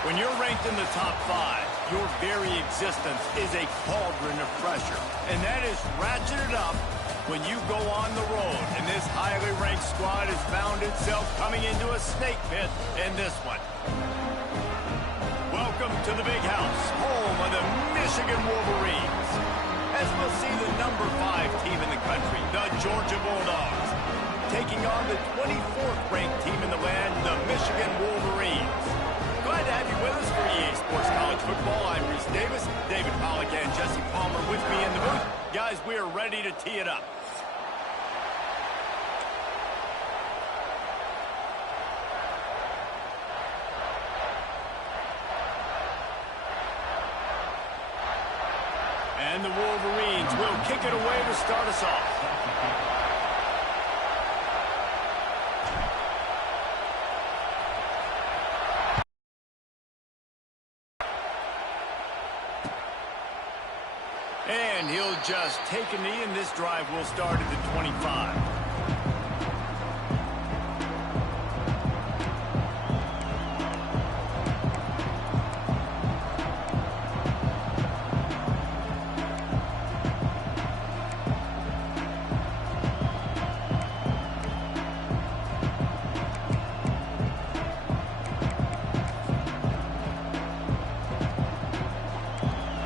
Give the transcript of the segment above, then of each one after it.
When you're ranked in the top 5, your very existence is a cauldron of pressure. And that is ratcheted up when you go on the road. And this highly ranked squad has found itself coming into a snake pit in this one. Welcome to the big house, home of the Michigan Wolverines. As we'll see the number 5 team in the country, the Georgia Bulldogs, taking on the 24th ranked team in the land, the Michigan Wolverines. Glad to have you with us for EA Sports College Football. I'm Reese Davis, David Pollack, and Jesse Palmer with me in the booth. Guys, we are ready to tee it up. And the Wolverines will kick it away to start us off. And he'll just take a knee, and this drive will start at the 25.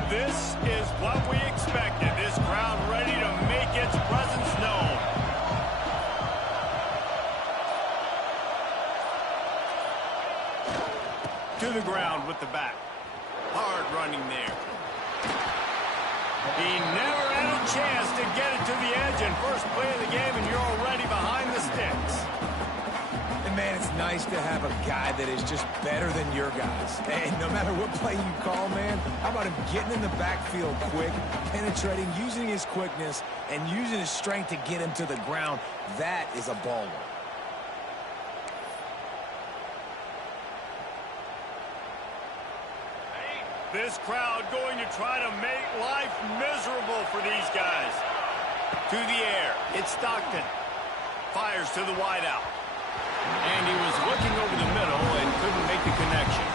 This is what we expected. This crowd ready to make its presence known. To the ground with the back. Hard running there. He never had a chance to get it to the edge, and first play of the game, and you're already behind the sticks. And man, it's nice to have a guy that is just better than your guys. And no matter what play you call, man, how about him getting in the backfield quick, penetrating, using his quickness, and using his strength to get him to the ground. That is a baller. This crowd going to try to make life miserable for these guys. To the air, it's Stockton. Fires to the wideout. And he was looking over the middle and couldn't make the connection.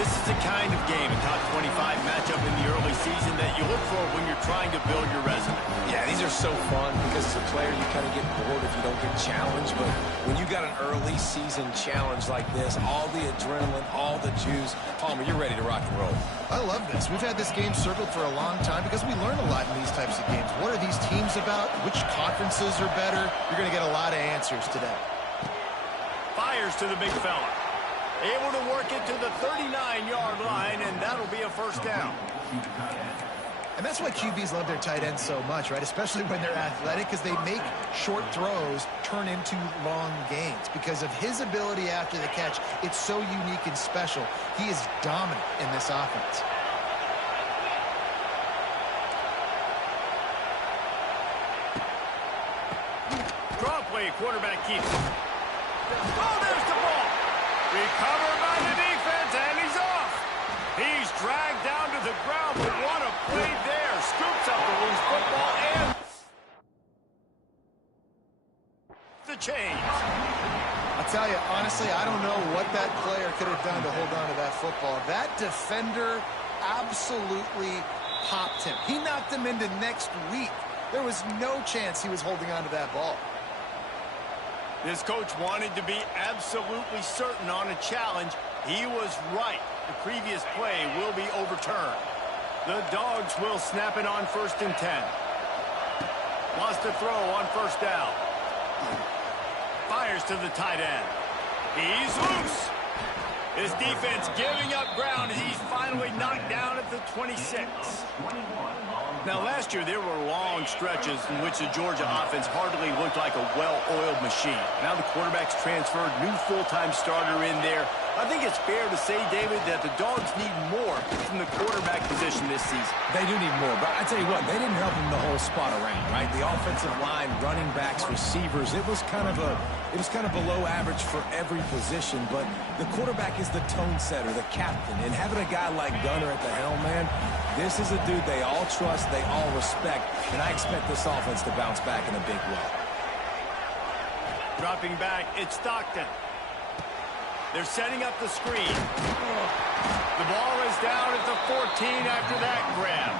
This is the kind of game, a top 25 matchup in the early season that you look for when you're trying to build your resume. Yeah, these are so fun because as a player you kind of get bored if you don't get challenged. But when you got an early season challenge like this, all the adrenaline, all the juice, Palmer, you're ready to rock and roll. I love this. We've had this game circled for a long time because we learn a lot in these types of games. What are these teams about? Which conferences are better? You're going to get a lot of answers today. Fires to the big fella. Able to work it to the 39-yard line, and that'll be a first down. And that's why QBs love their tight ends so much, right? Especially when they're athletic, because they make short throws turn into long gains. Because of his ability after the catch, it's so unique and special. He is dominant in this offense. Draw play, quarterback keeps it. Oh, there's the ball. Recovered by the defense, and he's off. He's dragged down to the ground, but what a play there. Scoops up the loose football and the chains. I'll tell you, honestly, I don't know what that player could have done to hold on to that football. That defender absolutely popped him. He knocked him into next week. There was no chance he was holding on to that ball. This coach wanted to be absolutely certain on a challenge. He was right. The previous play will be overturned. The Dogs will snap it on 1st and 10. Wants to throw on first down. Fires to the tight end. He's loose. His defense giving up ground as he's finally knocked down at the 26. Now, last year, there were long stretches in which the Georgia offense hardly looked like a well-oiled machine. Now the quarterback's transferred, new full-time starter in there. I think it's fair to say, David, that the Dogs need more from the quarterback position this season. They do need more, but I tell you what, they didn't help him the whole spot around, right? The offensive line, running backs, receivers, it was kind of below average for every position, but the quarterback is the tone setter, the captain, and having a guy like Gunner at the helm, man, this is a dude they all trust, they all respect, and I expect this offense to bounce back in a big way. Dropping back, it's Stockton. They're setting up the screen. The ball is down at the 14 after that grab.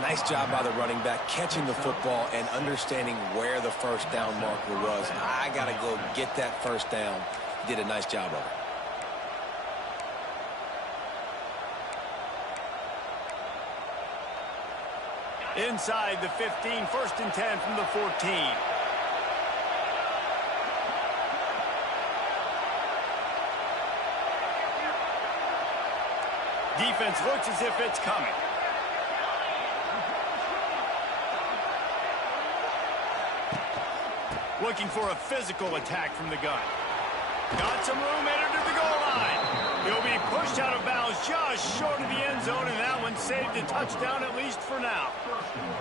Nice job by the running back catching the football and understanding where the first down marker was. I got to go get that first down. He did a nice job of it. Inside the 15, 1st and 10 from the 14. Defense looks as if it's coming. Looking for a physical attack from the gun. Got some room, headed to the goal line. He'll be pushed out of bounds just short of the end zone, and that one saved a touchdown at least for now.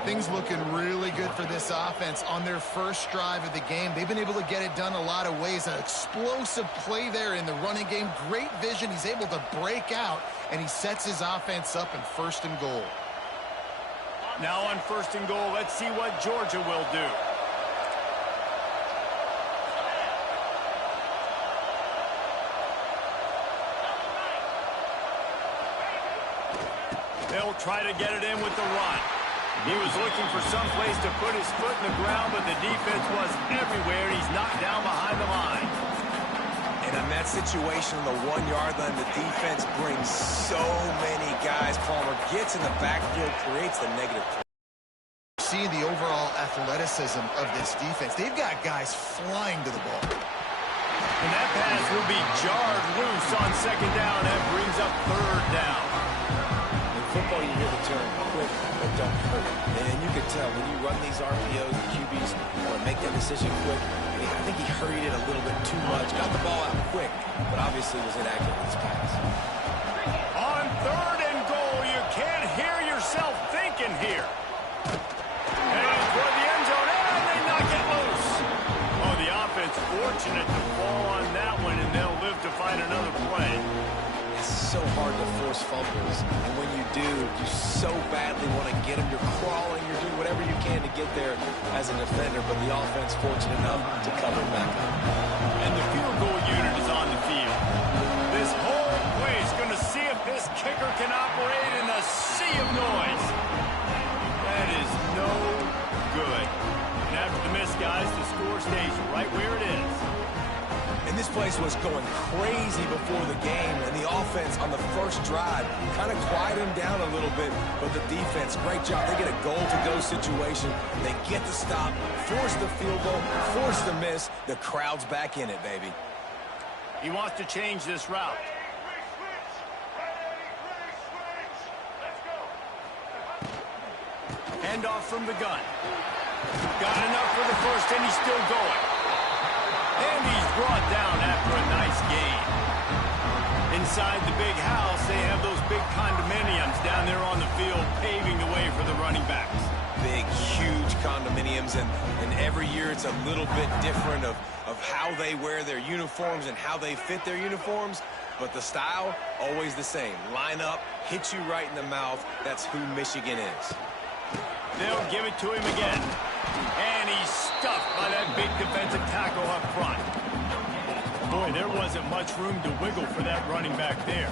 Things looking really good for this offense on their first drive of the game. They've been able to get it done a lot of ways. An explosive play there in the running game. Great vision. He's able to break out, and he sets his offense up in 1st and goal. Now on 1st and goal, let's see what Georgia will do. They'll try to get it in with the run. He was looking for some place to put his foot in the ground, but the defense was everywhere. He's knocked down behind the line. And in that situation on the 1-yard line, the defense brings so many guys. Palmer gets in the backfield, creates the negative play. See the overall athleticism of this defense. They've got guys flying to the ball. And that pass will be jarred loose on 2nd down. That brings up 3rd down. Football, you hear the term quick, but don't hurt. And you can tell when you run these RPOs, the QBs want to make that decision quick. I think he hurried it a little bit too much. Got the ball out quick, but obviously was inaccurate with his pass. On 3rd and goal, you can't hear yourself thinking here. And toward the end zone, and they knock it loose. Oh, the offense fortunate to fall on that one, and they'll live to fight another play. So hard to force fumbles, and when you do, you so badly want to get them. You're crawling, you're doing whatever you can to get there as a defender, but the offense fortunate enough to cover back up. And the field goal unit is on the field. This whole play is going to see if this kicker can operate in a sea of noise. That is no good. And after the miss, guys, the score stays right where it is. And this place was going crazy before the game, and the offense on the first drive kind of quieted them down a little bit, but the defense, great job. They get a goal-to-go situation. They get the stop, force the field goal, force the miss. The crowd's back in it, baby. He wants to change this route. Handoff from the gun. Got enough for the first, and he's still going. And he's brought down after a nice gain. Inside the big house, they have those big condominiums down there on the field paving the way for the running backs. Big, huge condominiums, and every year it's a little bit different of how they wear their uniforms and how they fit their uniforms, but the style, always the same. Line up, hit you right in the mouth. That's who Michigan is. They'll give it to him again. And he's stuffed by that big defensive tackle up front. Boy, there wasn't much room to wiggle for that running back there.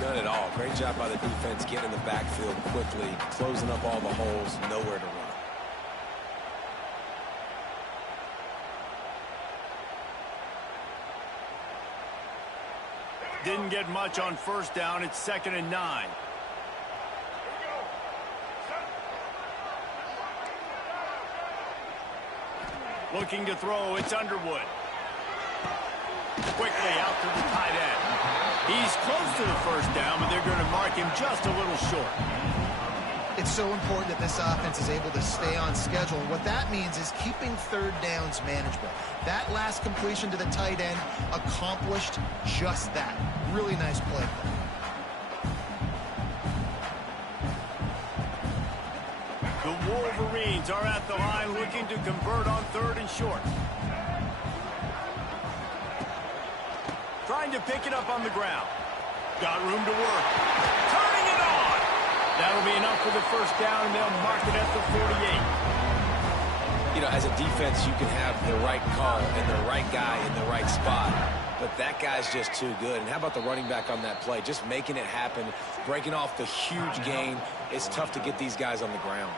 None at all. Great job by the defense getting in the backfield quickly, closing up all the holes, nowhere to run. Didn't get much on 1st down. It's 2nd and 9. Looking to throw, it's Underwood. Quickly out to the tight end. He's close to the 1st down, but they're going to mark him just a little short. It's so important that this offense is able to stay on schedule. And what that means is keeping 3rd downs manageable. That last completion to the tight end accomplished just that. Really nice play. The Wolverines are at the line looking to convert on 3rd and short. Trying to pick it up on the ground. Got room to work. Turning it on. That'll be enough for the 1st down, and they'll mark it at the 48. You know, as a defense, you can have the right call and the right guy in the right spot. but that guy's just too good. And how about the running back on that play? Just making it happen, breaking off the huge gain. It's tough to get these guys on the ground.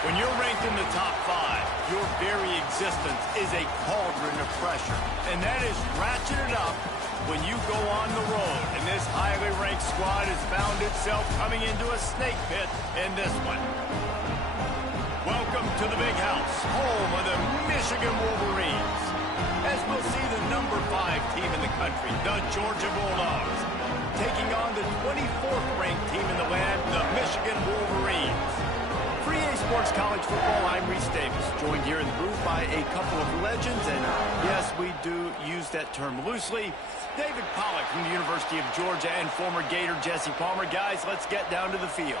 When you're ranked in the top 5, your very existence is a cauldron of pressure. And that is ratcheted up when you go on the road. And this highly ranked squad has found itself coming into a snake pit in this one. Welcome to the Big House, home of the Michigan Wolverines. As we'll see the number 5 team in the country, the Georgia Bulldogs, taking on the 24th ranked team in the land, the Michigan Wolverines. For EA Sports College Football, I'm Reese Davis, joined here in the booth by a couple of legends, and yes, we do use that term loosely. David Pollack from the University of Georgia and former Gator Jesse Palmer. Guys, let's get down to the field.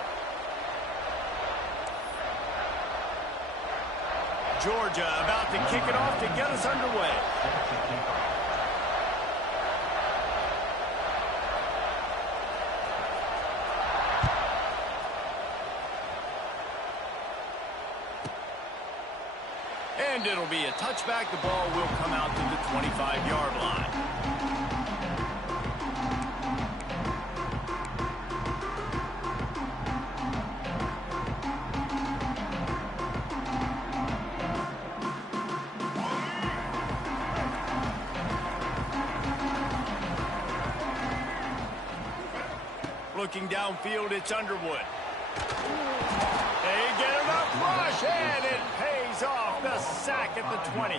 Georgia about to kick it off to get us underway. And it'll be a touchback. The ball will come out to the 25-yard line. Looking downfield, it's Underwood. They get enough rush, and it pays off. The sack at the 20.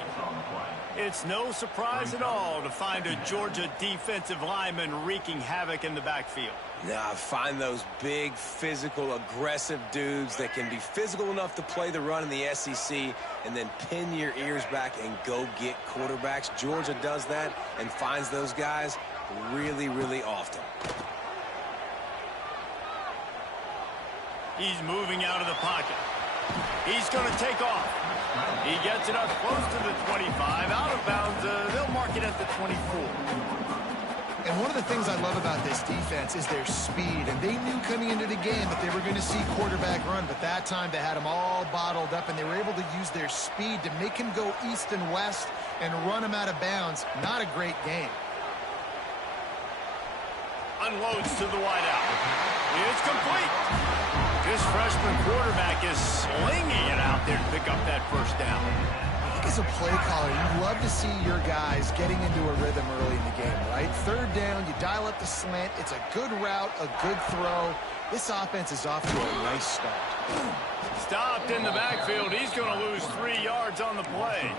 It's no surprise at all to find a Georgia defensive lineman wreaking havoc in the backfield. Nah, find those big, physical, aggressive dudes that can be physical enough to play the run in the SEC and then pin your ears back and go get quarterbacks. Georgia does that and finds those guys. really, really often. He's moving out of the pocket. He's going to take off. He gets it up close to the 25. Out of bounds, they'll mark it at the 24. And one of the things I love about this defense is their speed. And they knew coming into the game that they were going to see quarterback run. But that time they had him all bottled up, and they were able to use their speed to make him go east and west and run him out of bounds. Not a great game. Unloads to the wideout. It's complete. This freshman quarterback is slinging it out there to pick up that first down. I think as a play caller, you love to see your guys getting into a rhythm early in the game, right? Third down, you dial up the slant. It's a good route, a good throw. This offense is off to a nice start. Stopped in the backfield. He's going to lose 3 yards on the play.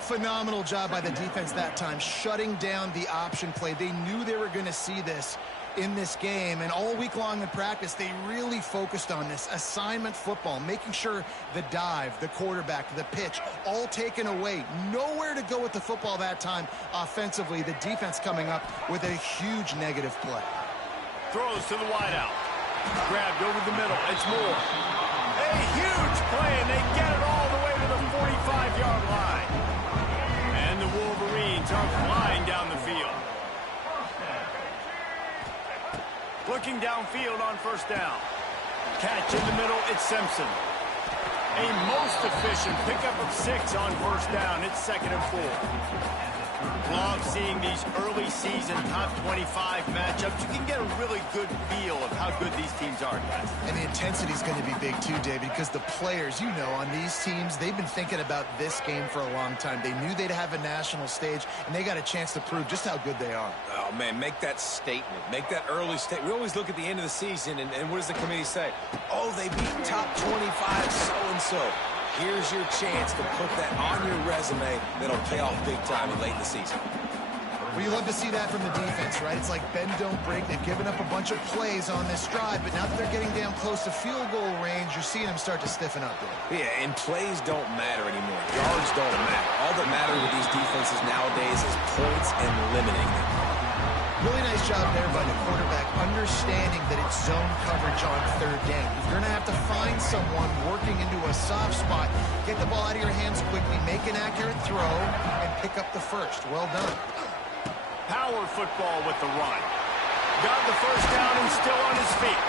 Phenomenal job by the defense that time, shutting down the option play. They knew they were going to see this in this game, and all week long in practice, they really focused on this assignment football, making sure the dive, the quarterback, the pitch, all taken away. Nowhere to go with the football that time offensively. The defense coming up with a huge negative play. Throws to the wideout. Grabbed over the middle. It's Moore. A huge play, and they get it all the way to the 45-yard line. And the Wolverines are flying down the field. Looking downfield on first down. Catch in the middle, it's Simpson. A most efficient pickup of 6 on first down. It's 2nd and 4. Love seeing these early season top 25 matchups. You can get a really good feel of how good these teams are, guys. And the intensity is going to be big too, David, because the players, you know, on these teams, they've been thinking about this game for a long time. They knew they'd have a national stage, and they got a chance to prove just how good they are. Oh, man, make that statement. Make that early statement. We always look at the end of the season, and what does the committee say? Oh, they beat top 25 so-and-so. Here's your chance to put that on your resume that'll pay off big time and late in the season. Well, you love to see that from the defense, right? It's like bend, don't break. They've given up a bunch of plays on this drive, but now that they're getting down close to field goal range, you're seeing them start to stiffen up there. Yeah, and plays don't matter anymore. Yards don't matter. All that matters with these defenses nowadays is points and limiting them. Really nice job there by the quarterback, understanding that it's zone coverage on third down. You're going to have to find someone working into a soft spot, get the ball out of your hands quickly, make an accurate throw, and pick up the first. Well done. Power football with the run. Got the first down and still on his feet.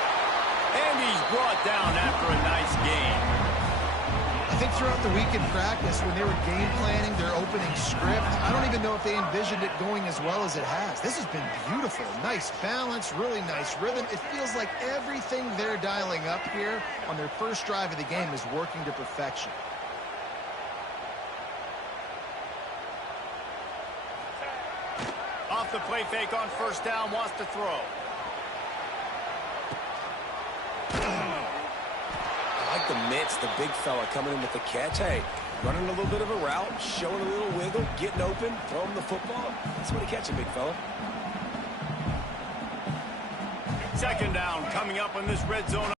And he's brought down after a nice gain. I think throughout the week in practice, when they were game planning their opening script, I don't even know if they envisioned it going as well as it has. This has been beautiful. Nice balance, really nice rhythm. It feels like everything they're dialing up here on their first drive of the game is working to perfection. Off the play fake on first down, wants to throw. I like the mitts, the big fella coming in with the catch. Hey, running a little bit of a route, showing a little wiggle, getting open, throwing the football. That's what he catches, big fella. 2nd down coming up on this red zone.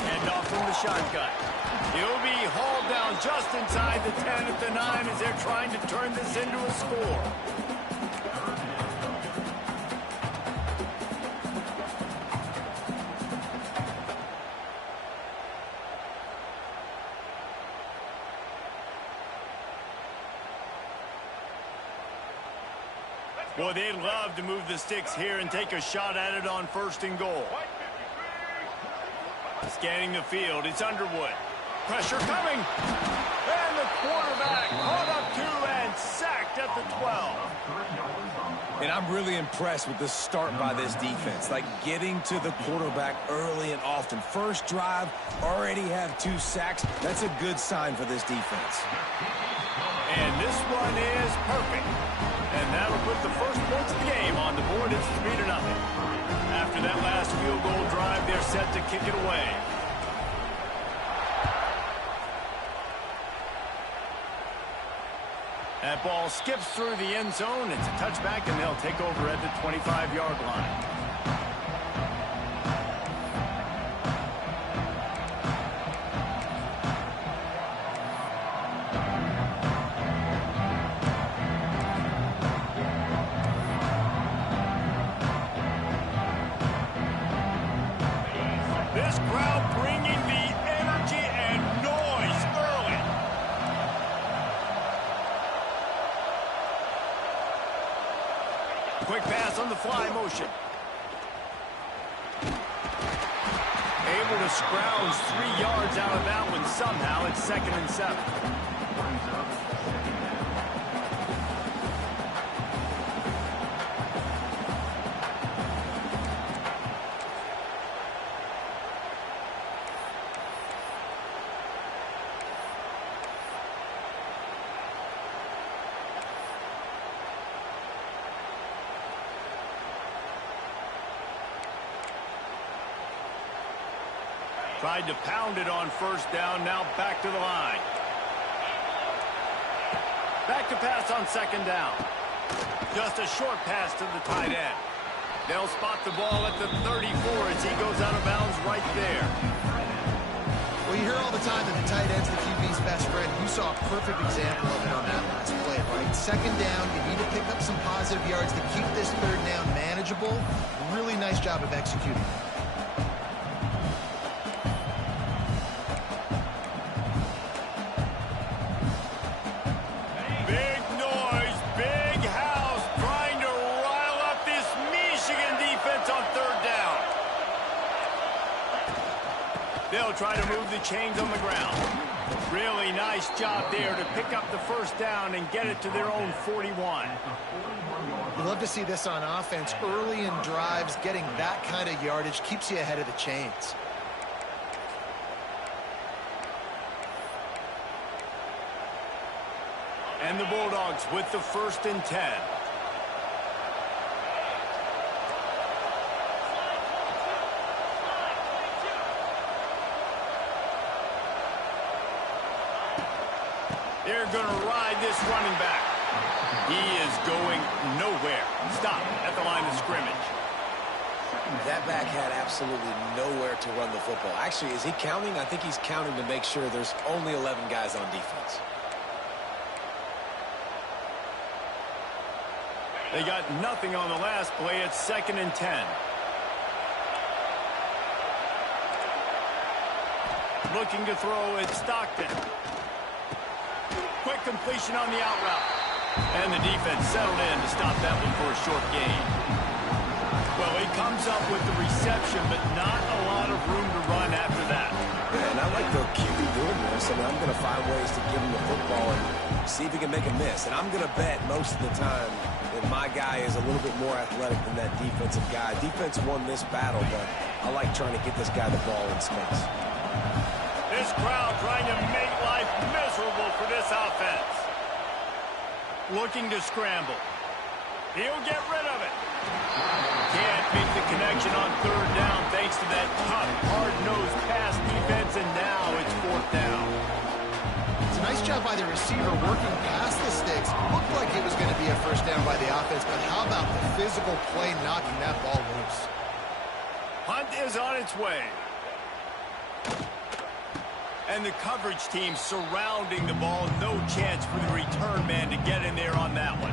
Hand off from the shotgun. He'll be hauled down just inside the 10 at the 9 as they're trying to turn this into a score. Boy, they'd love to move the sticks here and take a shot at it on 1st and goal. Scanning the field, it's Underwood. Pressure coming. And the quarterback caught up to and sacked at the 12. And I'm really impressed with the start by this defense. Like getting to the quarterback early and often. First drive, already have 2 sacks. That's a good sign for this defense. And this one is perfect. And that'll put the first points of the game on the board. It's 3-0. After that last field goal drive, they're set to kick it away. That ball skips through the end zone. It's a touchback, and they'll take over at the 25-yard line. fly motion. Able to scrounge 3 yards out of that one somehow. It's 2nd and 7. Tried to pound it on 1st down, now back to the line. Back to pass on 2nd down. Just a short pass to the tight end. They'll spot the ball at the 34 as he goes out of bounds right there. Well, you hear all the time that the tight end's the QB's best friend. You saw a perfect example of it on that last play, right? 2nd down, you need to pick up some positive yards to keep this 3rd down manageable. Really nice job of executing. They'll try to move the chains on the ground. Really nice job there to pick up the 1st down and get it to their own 41. You love to see this on offense. Early in drives, getting that kind of yardage keeps you ahead of the chains. And the Bulldogs with the 1st and 10. They're going to ride this running back. He is going nowhere. Stop at the line of scrimmage. That back had absolutely nowhere to run the football. Actually, is he counting? I think he's counting to make sure there's only 11 guys on defense. They got nothing on the last play. It's 2nd and 10. Looking to throw, it's Stockton. Quick completion on the out route. And the defense settled in to stop that one for a short gain. Well, he comes up with the reception, but not a lot of room to run after that. Yeah, and I like the QB doing this. I mean, I'm going to find ways to give him the football and see if he can make a miss. And I'm going to bet most of the time that my guy is a little bit more athletic than that defensive guy. Defense won this battle, but I like trying to get this guy the ball in space. This crowd trying to make life miserable for this offense. Looking to scramble. He'll get rid of it. Can't make the connection on 3rd down thanks to that tough, hard-nosed pass defense, and now it's 4th down. It's a nice job by the receiver working past the sticks. Looked like it was going to be a 1st down by the offense, but how about the physical play knocking that ball loose? Hunt is on its way. And the coverage team surrounding the ball. No chance for the return man to get in there on that one.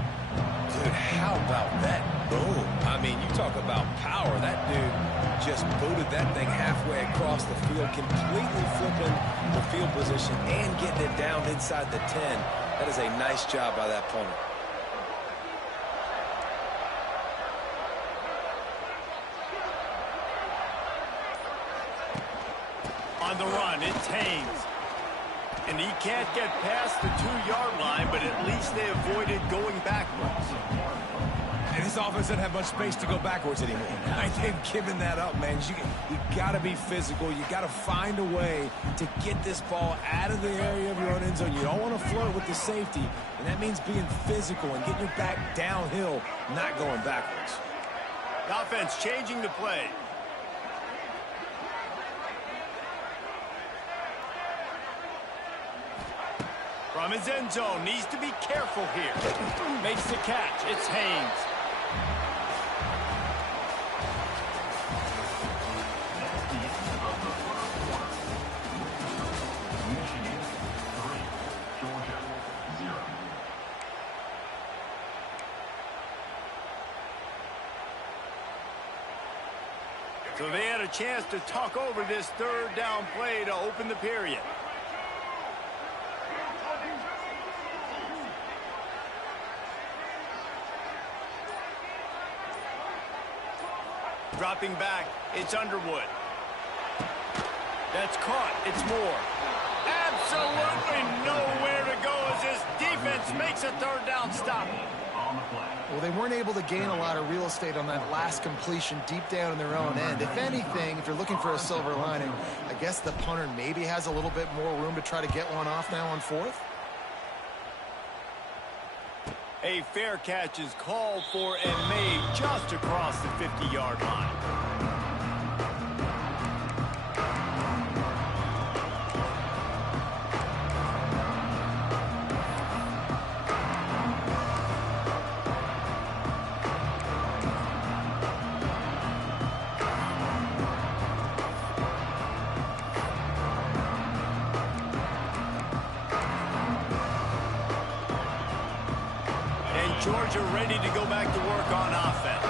Dude, how about that boom? I mean, you talk about power. That dude just booted that thing halfway across the field, completely flipping the field position and getting it down inside the 10. That is a nice job by that punter. On the run, it's Haynes. And he can't get past the 2-yard line, but at least they avoided going backwards. And this offense doesn't have much space to go backwards anymore. They've given that up, man. You got to be physical. You got to find a way to get this ball out of the area of your own end zone. You don't want to flirt with the safety, and that means being physical and getting your back downhill, not going backwards. The offense changing the play. From his end zone, needs to be careful here. Makes the catch. It's Haynes. So they had a chance to talk over this 3rd down play to open the period. Dropping back, it's Underwood. That's caught. It's Moore. Absolutely nowhere to go as this defense makes a third down stop. Well, they weren't able to gain a lot of real estate on that last completion deep down in their own end. If anything, if you're looking for a silver lining, I guess the punter maybe has a little bit more room to try to get one off now on fourth. A fair catch is called for and made just across the 50-yard line. Georgia ready to go back to work on offense.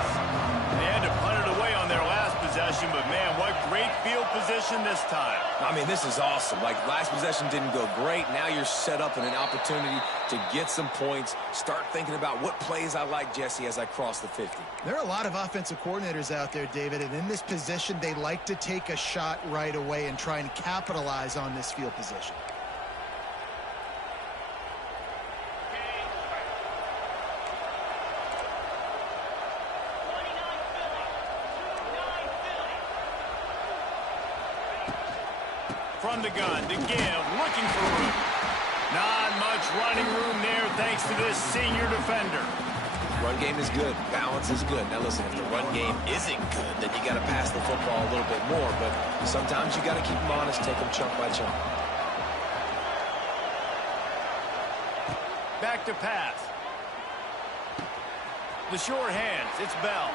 They had to punt it away on their last possession, but man, what great field position this time. I mean, this is awesome. Like, last possession didn't go great. Now you're set up in an opportunity to get some points. Start thinking about what plays I like, Jesse, as I cross the 50. There are a lot of offensive coordinators out there, David, and in this position, they like to take a shot right away and try and capitalize on this field position. From the gun, to give, looking for room. Not much running room there thanks to this senior defender. Run game is good. Balance is good. Now listen, if the run game isn't good, then you got to pass the football a little bit more. But sometimes you got to keep them honest, take them chunk by chunk. Back to pass. The short hands, it's Bell.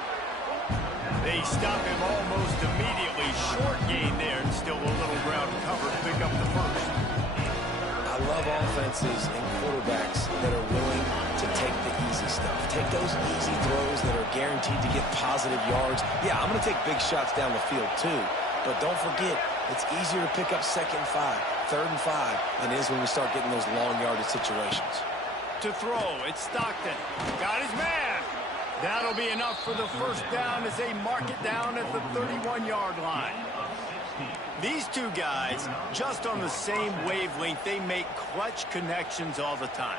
They stop him almost immediately. Short gain there, and still a little ground cover to pick up the first. I love offenses and quarterbacks that are willing to take the easy stuff. Take those easy throws that are guaranteed to get positive yards. Yeah, I'm going to take big shots down the field too. But don't forget, it's easier to pick up 2nd and 5, 3rd and 5 than it is when we start getting those long yardage situations. To throw, it's Stockton. Got his man. That'll be enough for the first down as they mark it down at the 31-yard line. These two guys, just on the same wavelength, they make clutch connections all the time.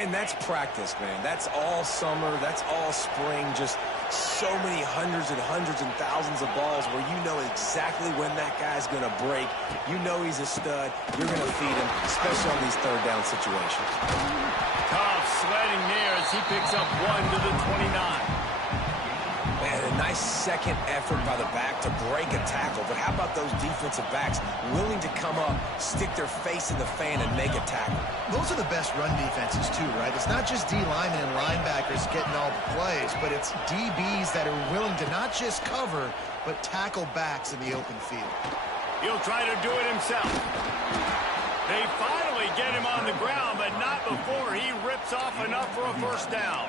And that's practice, man. That's all summer. That's all spring. Just so many hundreds and thousands of balls where you know exactly when that guy's going to break. You know he's a stud. You're going to feed him, especially on these third down situations. Tough sledding there as he picks up 1 to the 29. Man, a nice second effort by the back to break a tackle. But how about those defensive backs willing to come up, stick their face in the fan, and make a tackle? Those are the best run defenses, too, right? It's not just D linemen and linebackers getting all the plays, but it's DBs that are willing to not just cover, but tackle backs in the open field. He'll try to do it himself. They finally get him on the ground, but not before he rips off enough for a first down.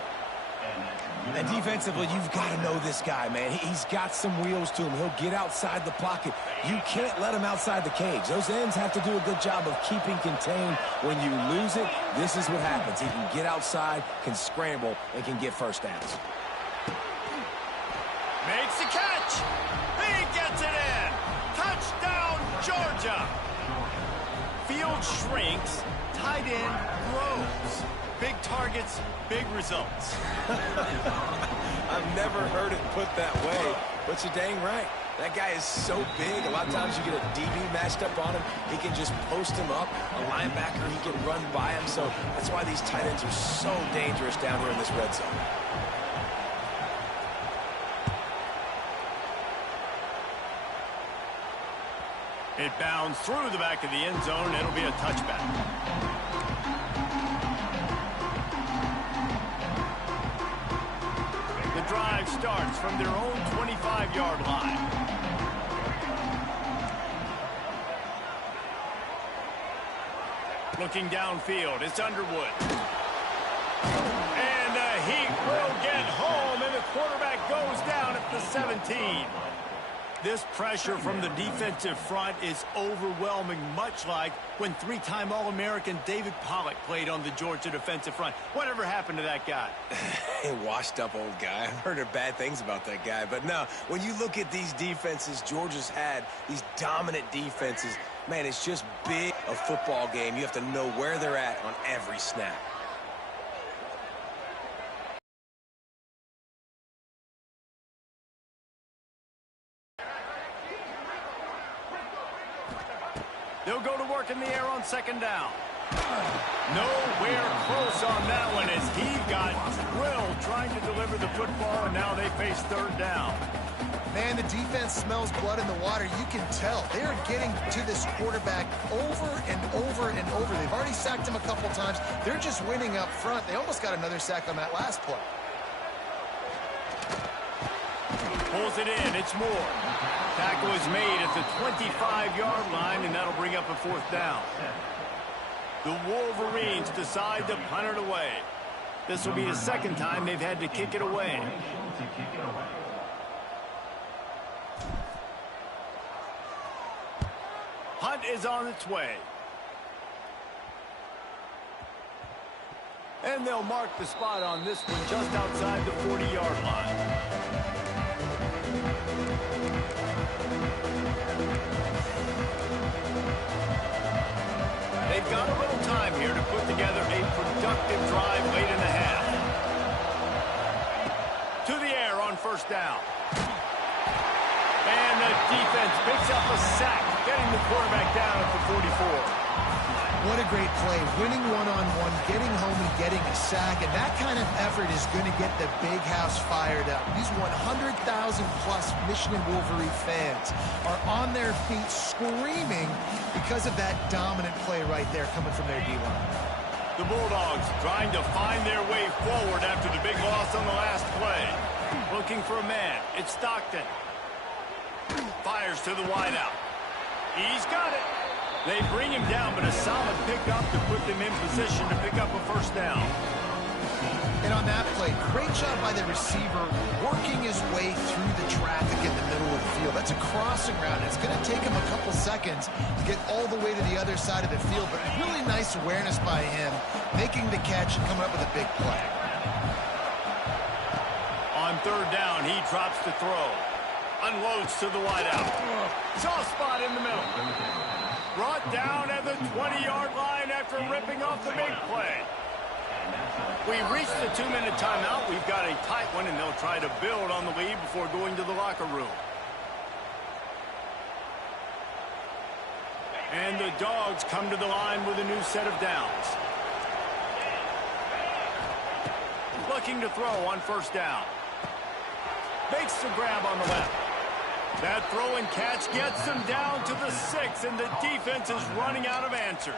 And defensively, you've got to know this guy, man. He's got some wheels to him. He'll get outside the pocket. You can't let him outside the cage. Those ends have to do a good job of keeping contained. When you lose it, this is what happens. He can get outside, can scramble, and can get first downs. Makes the catch. He gets it in. Touchdown, Georgia. Field shrinks. Tight end grows. Big targets, big results. I've never heard it put that way, but you're dang right. That guy is so big. A lot of times you get a DB matched up on him. He can just post him up. A linebacker, he can run by him. So that's why these tight ends are so dangerous down here in this red zone. It bounds through the back of the end zone. It'll be a touchback. The drive starts from their own 25-yard line. Looking downfield, it's Underwood. And the Heat will get home, and the quarterback goes down at the 17. This pressure from the defensive front is overwhelming, much like when three-time All-American David Pollock played on the Georgia defensive front. Whatever happened to that guy? A washed-up old guy. I've heard bad things about that guy. But no, when you look at these defenses Georgia's had, these dominant defenses, man, it's just big a football game. You have to know where they're at on every snap. They'll go to work in the air on second down. Nowhere close on that one as he got drilled trying to deliver the football, and now they face third down. Man, the defense smells blood in the water. You can tell. They are getting to this quarterback over and over and over. They've already sacked him a couple times. They're just winning up front. They almost got another sack on that last play. Pulls it in. It's Moore. Tackle is made at the 25-yard line, and that'll bring up a fourth down. The Wolverines decide to punt it away. This will be the second time they've had to kick it away. Punt is on its way. And they'll mark the spot on this one just outside the 40-yard line. They've got a little time here to put together a productive drive late in the half. To the air on first down. And the defense picks up a sack, getting the quarterback down at the 44. What a great play. Winning one-on-one, getting home and getting a sack. And that kind of effort is going to get the big house fired up. These 100,000-plus Michigan Wolverine fans are on their feet screaming because of that dominant play right there coming from their D-line. The Bulldogs trying to find their way forward after the big loss on the last play. Looking for a man. It's Stockton. Fires to the wideout. He's got it. They bring him down, but a solid pickup to put them in position to pick up a first down. And on that play, great job by the receiver working his way through the traffic in the middle of the field. That's a crossing route. It's going to take him a couple seconds to get all the way to the other side of the field, but really nice awareness by him, making the catch and coming up with a big play. On third down, he drops to throw. Unloads to the wideout. Soft spot in the middle. Brought down at the 20-yard line after ripping off the big play. We reached the 2-minute timeout. We've got a tight one, and they'll try to build on the lead before going to the locker room. And the Dogs come to the line with a new set of downs. Looking to throw on first down. Makes the grab on the left. That throw and catch gets them down to the 6, and the defense is running out of answers.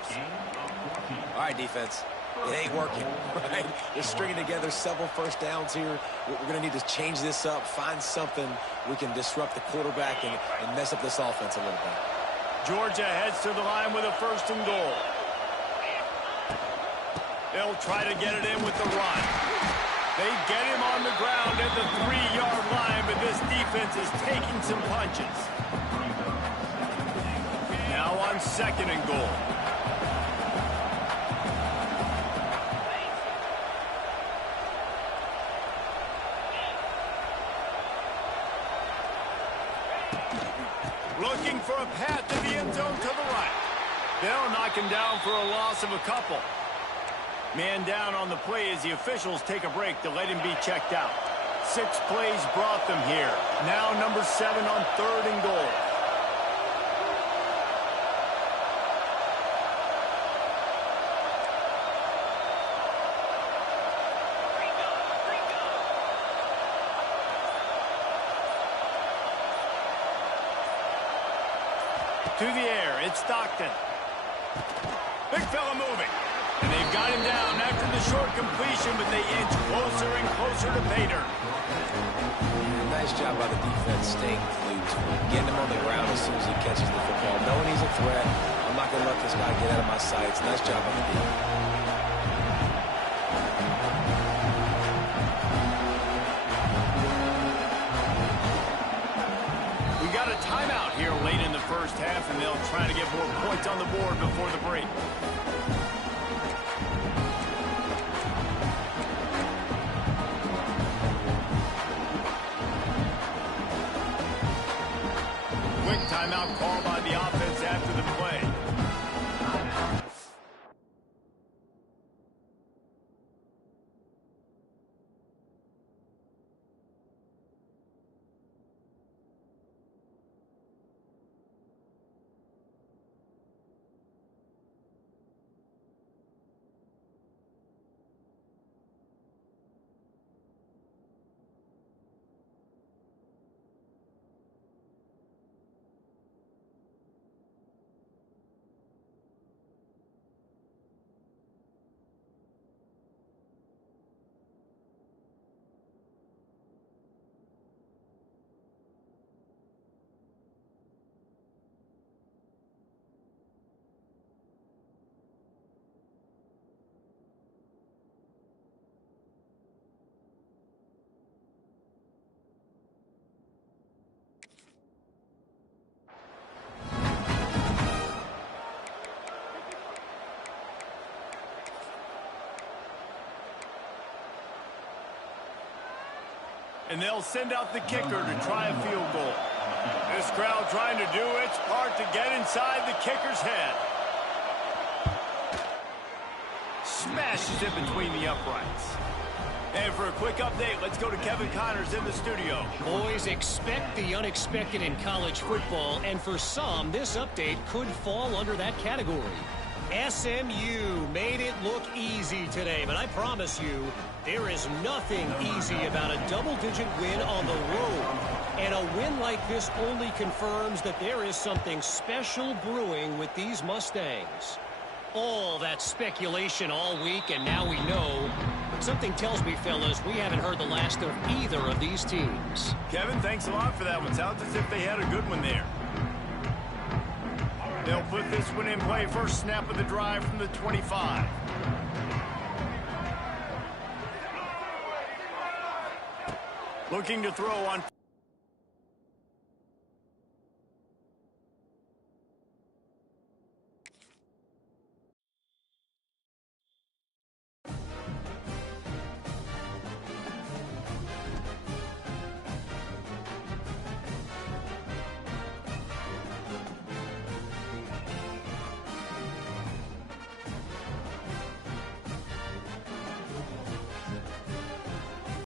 All right, defense. It ain't working, right? They're stringing together several first downs here. We're going to need to change this up, find something we can disrupt the quarterback and mess up this offense a little bit. Georgia heads to the line with a first and goal. They'll try to get it in with the run. They get him on the ground at the 3-yard line, but this defense is taking some punches. Now on second and goal. Looking for a path to the end zone to the right. They'll knock him down for a loss of a couple. Man down on the play as the officials take a break to let him be checked out. 6 plays brought them here. Now number 7 on third and goal. To the air, it's Stockton. Big fella moving. And they've got him down after the short completion, but they inch closer and closer to pay dirt. Nice job by the defense staying glued to him, getting him on the ground as soon as he catches the football. Knowing he's a threat, I'm not going to let this guy get out of my sights. Nice job by the defense. first half, and they'll try to get more points on the board before the break. Quick timeout call by the offense after the play. And they'll send out the kicker to try a field goal. This crowd trying to do its part to get inside the kicker's head. Smashes it between the uprights. And for a quick update, let's go to Kevin Connors in the studio. Boys, expect the unexpected in college football, and for some, this update could fall under that category. SMU made it look easy today, but I promise you, there is nothing easy about a double-digit win on the road. And a win like this only confirms that there is something special brewing with these Mustangs. All that speculation all week, and now we know. But something tells me, fellas, we haven't heard the last of either of these teams. Kevin, thanks a lot for that one. Sounds as if they had a good one there. They'll put this one in play. First snap of the drive from the 25. Looking to throw on